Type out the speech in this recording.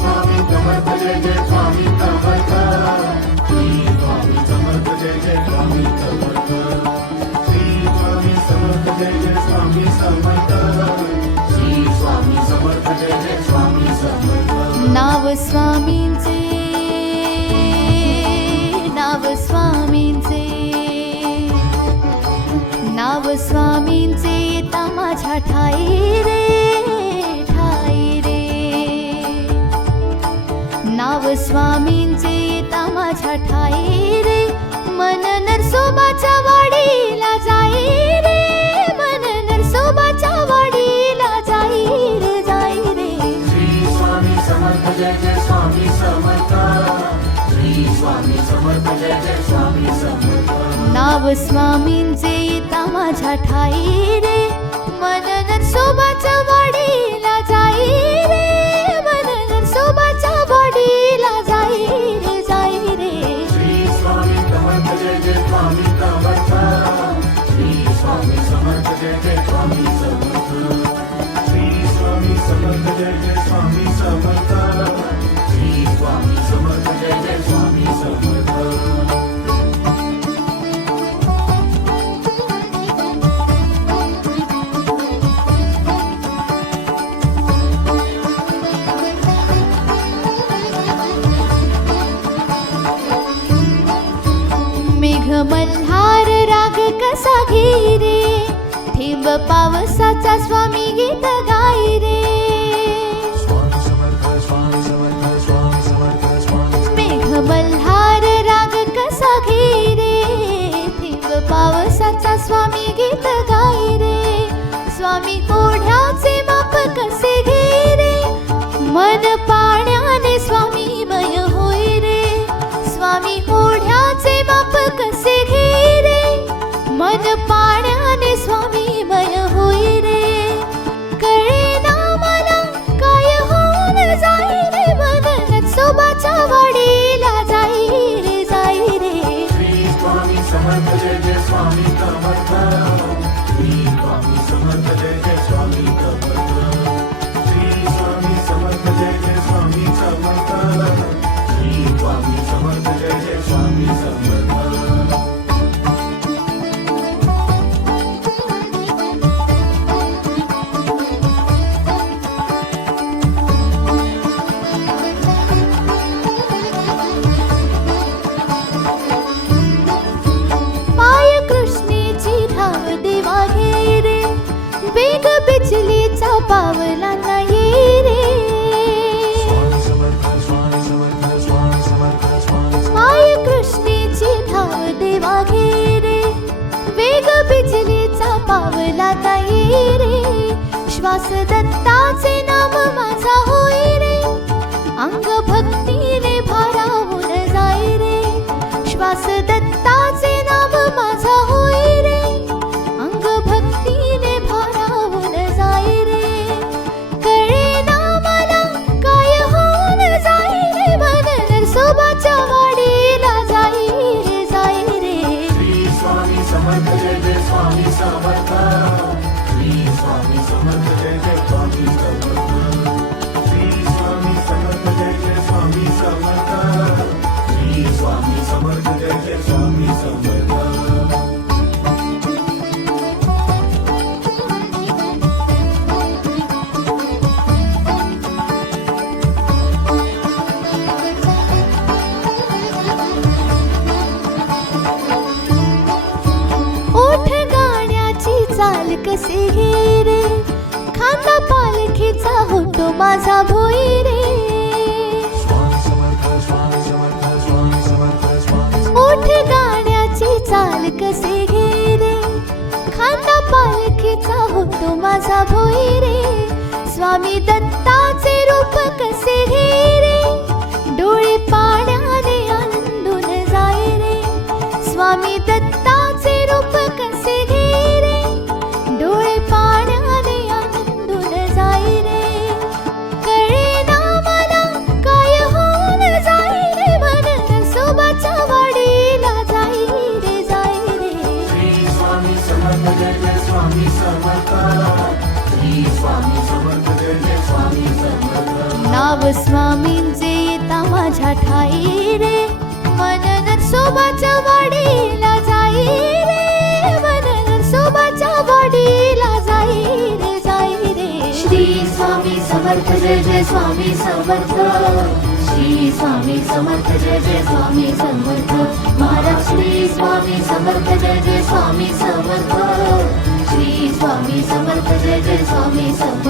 स्वामी समर्थ जय जय स्वामी समर्थ. श्री स्वामी समर्थ जय जय स्वामी समर्थ. श्री स्वामी समर्थ जय जय स्वामी समर्थ. श्री स्वामी समर्थ जय जय स्वामी समर्थ. नाव स्वामींचे नाव स्वामींचे येता माझ्या ठाई रे. मन नरसोबाच्या वाडीला जाई रे. मन नरसोबाच्या वाडीला जाई रे जाई रे. श्री स्वामी समर्थ जय जय स्वामी समर्थ. श्री स्वामी समर्थ जय जय स्वामी समर्थ. नाव स्वामींचे येता माझ्या ठाई रे. मन जय जय स्वामी समर्थ श्री स्वामी समर्थ जय जय स्वामी समर्थ श्री स्वामी समर्थ जय जय स्वामी समर्थ मेघ मल्हार राग कसा घेई रे थेंब पावसाचा स्वामी गीत गाई रे. मेघ मल्हार राग कसा घे रे थेंब पावसाचा स्वामी गीत गाई रे. स्वामी ओढ्याचे माप कसे घे रे मन पाण्याने स्वामी मय होय रे. स्वामी ओढ्याचे माप कसे घे रे मन पाण्या रे श्वास दत्ताचे कसे घे रे खांदा पालखीचा होतो माझा भोई रे ओठ गाण्याची चाल कसे घे रे खांदा पालखीचा होतो माझा भोई रे स्वामी दत्ताचे रूप कसे घे रे डोळे पाण्याने आनंदून जाय रे स्वामी नाव स्वामींचे येता माझ्या ठाई रे. मन नरसोबाच्या वाडीला जाई रे. मन नरसोबाच्या वाडीला जाई रे जाई रे. श्री स्वामी समर्थ जय जय स्वामी समर्थ. श्री स्वामी समर्थ जय जय स्वामी समर्थ. महाराज श्री स्वामी समर्थ जय जय स्वामी समर्थ. श्री स्वामी समर्थ जय जय स्वामी समर्थ.